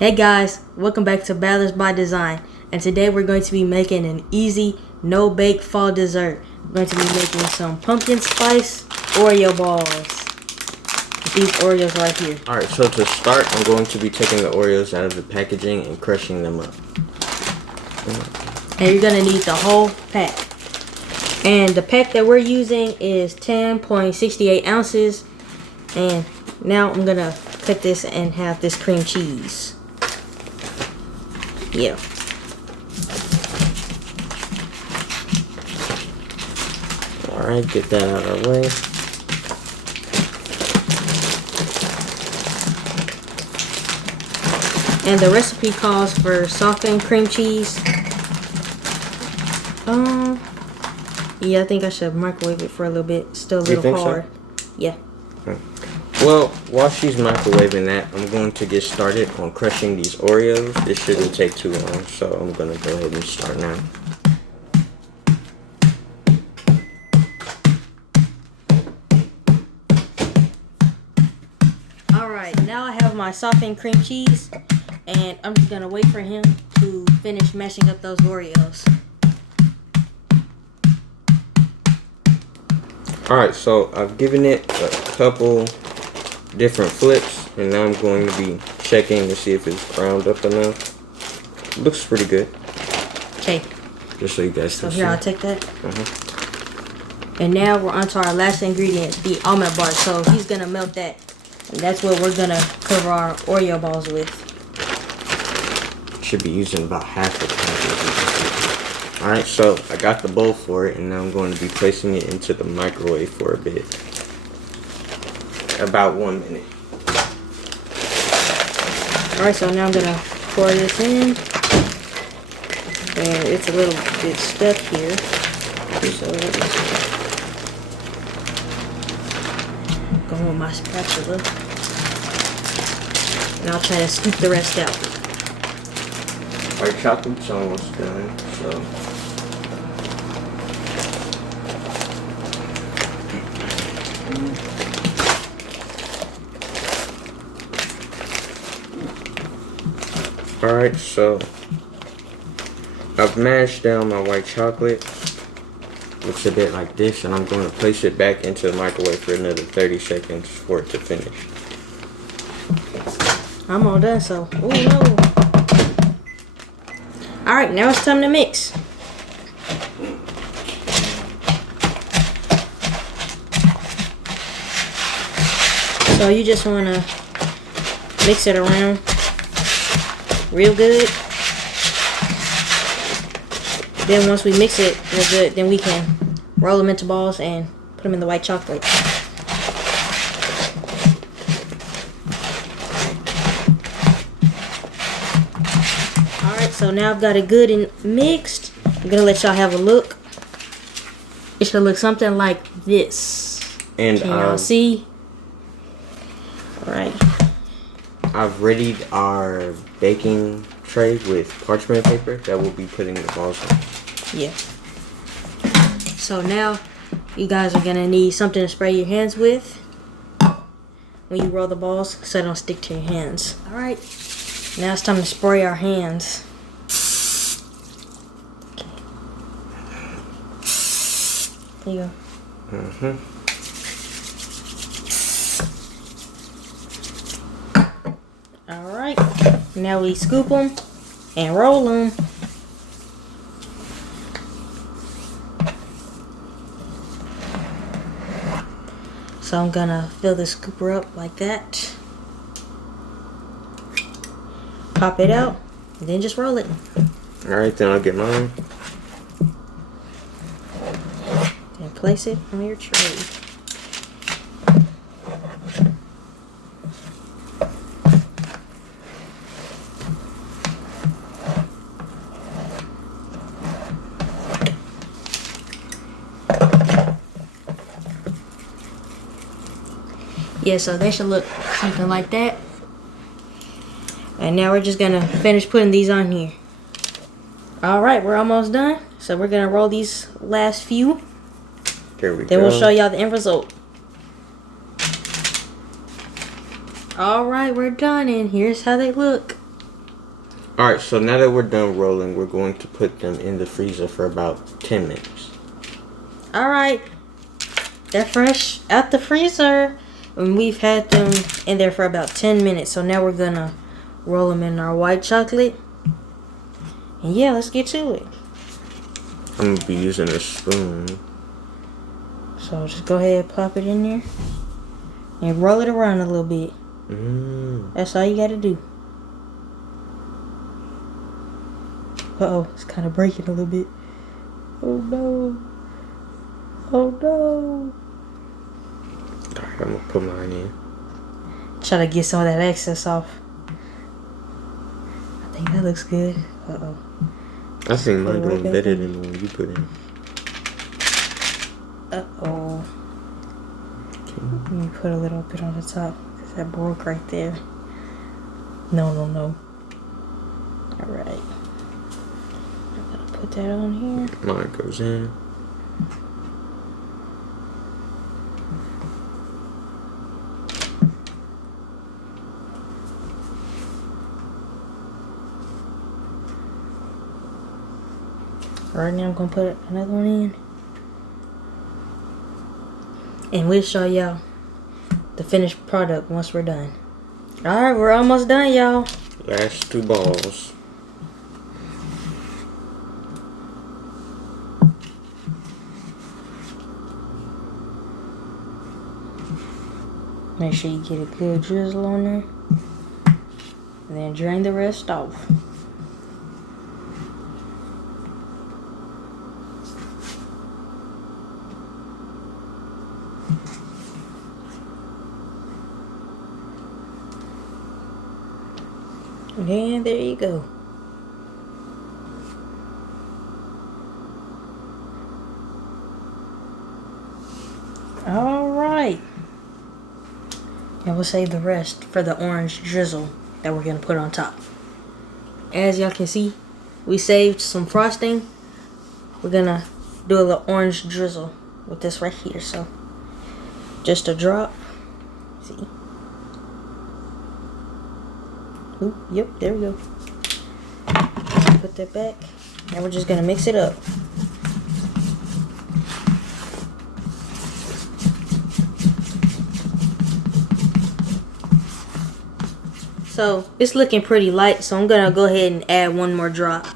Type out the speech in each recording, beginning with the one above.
Hey guys, welcome back to Ballards by Design, and today we're going to be making an easy, no-bake fall dessert. We're going to be making some pumpkin spice Oreo balls. With these Oreos right here. Alright, so to start, I'm going to be taking the Oreos out of the packaging and crushing them up. And you're going to need the whole pack. And the pack that we're using is 10.68 ounces. And now I'm going to cut this and have this cream cheese. Yeah. Alright, get that out of the way. And the recipe calls for softened cream cheese. Yeah, I think I should microwave it for a little bit. Still a little hard. So? Yeah. Well, while she's microwaving that, I'm going to get started on crushing these Oreos. This shouldn't take too long, so I'm going to go ahead and start now. Alright, now I have my softened cream cheese, and I'm just going to wait for him to finish mashing up those Oreos. Alright, so I've given it a couple different flips, and now I'm going to be checking to see if it's browned up enough. Looks pretty good. Okay. Just so you guys can see. So here, I'll take that. And now we're on to our last ingredient, the almond bar. So he's going to melt that. And that's what we're going to cover our Oreo balls with. Should be using about half the package. Alright, so I got the bowl for it, and now I'm going to be placing it into the microwave for a bit. About 1 minute. Alright, so now I'm going to pour this in. And it's a little bit stuck here. So go with my spatula. And I'll try to scoop the rest out. Our chocolate's almost done, so. Alright, so I've mashed down my white chocolate. Looks a bit like this, and I'm going to place it back into the microwave for another 30 seconds for it to finish. I'm all done, so. Oh no. Alright, now it's time to mix. So you just want to mix it around real good. Then once we mix it real good, then we can roll them into balls and put them in the white chocolate. Alright, so now I've got it good and mixed. I'm going to let y'all have a look. It should look something like this. And can y'all see? Alright. I've readied our baking tray with parchment paper that we'll be putting the balls on. Yeah. So now you guys are gonna need something to spray your hands with when you roll the balls so they don't stick to your hands. Alright. Now it's time to spray our hands. Okay. There you go. Alright. Now we scoop them and roll them. So I'm gonna fill the scooper up like that. Pop it out, and then just roll it. Alright, then I'll get mine. And place it on your tray. Yeah, so they should look something like that. And now we're just gonna finish putting these on here. Alright, we're almost done. So we're gonna roll these last few. Here we go. Then we'll show y'all the end result. Alright, we're done, and here's how they look. Alright, so now that we're done rolling, we're going to put them in the freezer for about 10 minutes. Alright. They're fresh out the freezer. And we've had them in there for about 10 minutes. So now we're going to roll them in our white chocolate. And yeah, let's get to it. I'm going to be using a spoon. So just go ahead and pop it in there. And roll it around a little bit. That's all you got to do. Uh-oh, it's kind of breaking a little bit. Oh no. Oh no. Alright, I'm going to put mine in. Try to get some of that excess off. I think that looks good. Uh-oh. I think mine doing better than the one you put in. Uh-oh. Let me put a little bit on the top. Because that broke right there. No. Alright. I'm going to put that on here. Mine goes in. Right now I'm going to put another one in. And we'll show y'all the finished product once we're done. Alright, we're almost done, y'all. Last 2 balls. Make sure you get a good drizzle on there. And then drain the rest off. And there you go. Alright. And we'll save the rest for the orange drizzle that we're going to put on top. As y'all can see, we saved some frosting. We're going to do a little orange drizzle with this right here. So, just a drop. See? Ooh, yep, there we go. Put that back. And we're just going to mix it up. So, it's looking pretty light, so I'm going to go ahead and add one more drop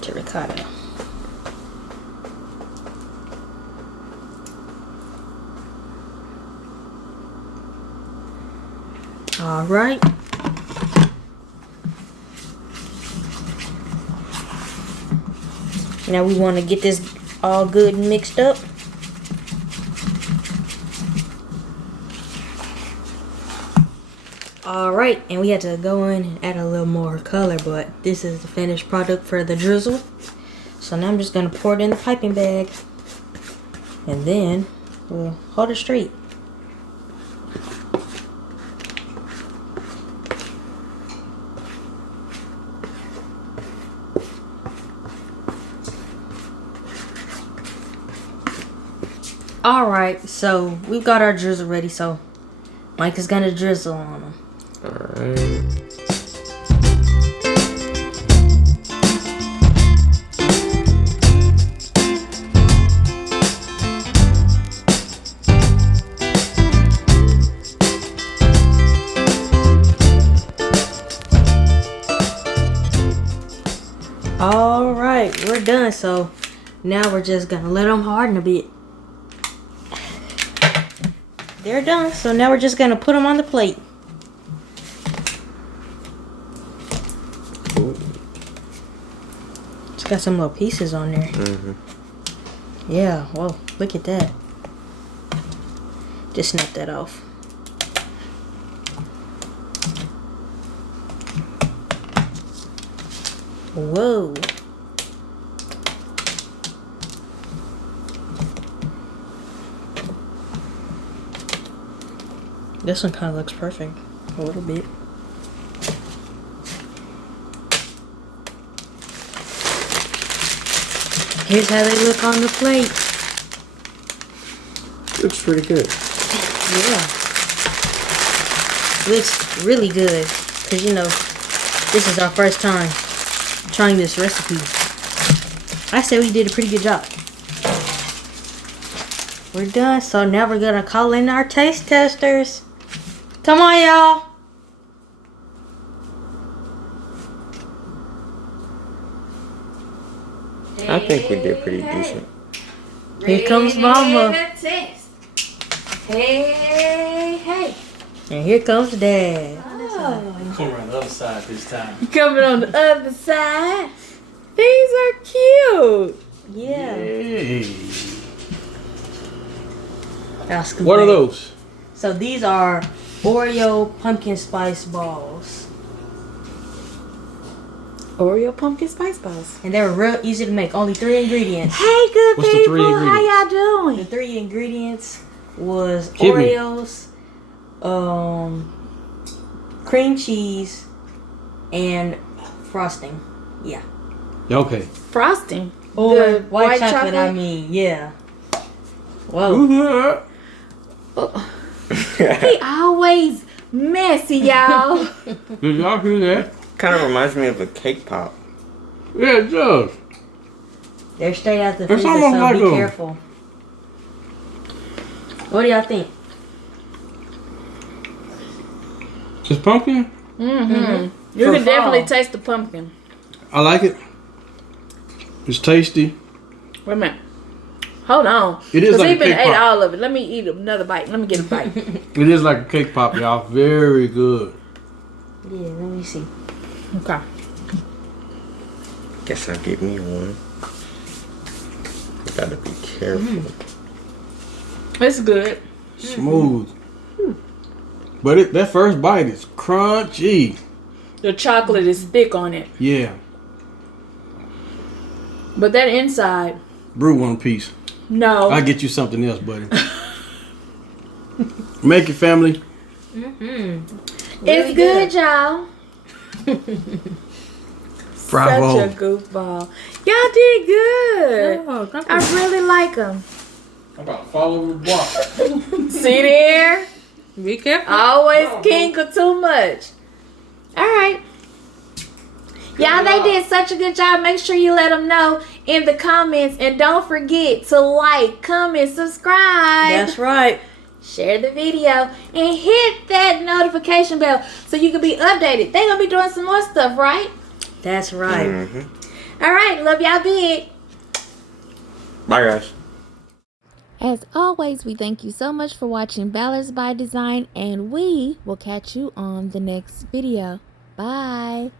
to ricotta. Alright. Now we want to get this all good and mixed up. Alright, and we had to go in and add a little more color, but this is the finished product for the drizzle. So now I'm just going to pour it in the piping bag. And then we'll hold it straight. Alright, so we've got our drizzle ready, so Mike is gonna drizzle on them. Alright. Alright, we're done, so now we're just gonna let them harden a bit. They're done, so now we're just gonna put them on the plate. Ooh. It's got some little pieces on there. Yeah, whoa, look at that. Just snap that off. Whoa. This one kind of looks perfect. A little bit. Here's how they look on the plate. Looks pretty good. Yeah. Looks really good. Because, you know, This is our first time trying this recipe. I say we did a pretty good job. We're done, so now we're gonna call in our taste testers. Come on, y'all. I think we did pretty decent. Here comes Mama. Hey. And here comes Dad. Come around the other side this time. Coming on the other side. These are cute. Yeah. Hey. That's good. What are those? So these are Oreo pumpkin spice balls. Oreo pumpkin spice balls. And they're real easy to make. Only 3 ingredients. Hey, good What's the people. 3 How ingredients? y'all The doing? 3 ingredients was Hit me. Oreos, cream cheese, and frosting. Yeah. Okay. Frosting. Or The white chocolate, I mean. Yeah. Whoa. Ooh, He always messy, y'all. did y'all hear that? Kind of reminds me of a cake pop. Yeah, it does. They're straight out the It's freezer, almost so like be a- careful. What do y'all think? It's pumpkin. Mm-hmm. You For can definitely fall. taste the pumpkin. I like it. It's tasty. Wait a minute. Hold on. It is 'Cause like he a been cake ate pop. all of it. Let me eat another bite. Let me get a bite. It is like a cake pop, y'all. Very good. Yeah, let me see. Okay. Guess I'll give me one. Gotta be careful. It's good. Smooth. But that first bite is crunchy. The chocolate is thick on it. Yeah. But that inside, Brew one piece. no. I'll get you something else, buddy. Make it, family. It's good, y'all. Bravo. Such a goofball. Y'all did good. Oh, thank I really like them. I'm about to fall over the block. See there? Be careful. Always kinkle too much. All right. Y'all, they did such a good job. Make sure you let them know in the comments. And don't forget to like, comment, subscribe. That's right. Share the video. And hit that notification bell so you can be updated. They're going to be doing some more stuff, right? That's right. All right. Love y'all big. Bye, guys. As always, we thank you so much for watching Ballards by Design. And we will catch you on the next video. Bye.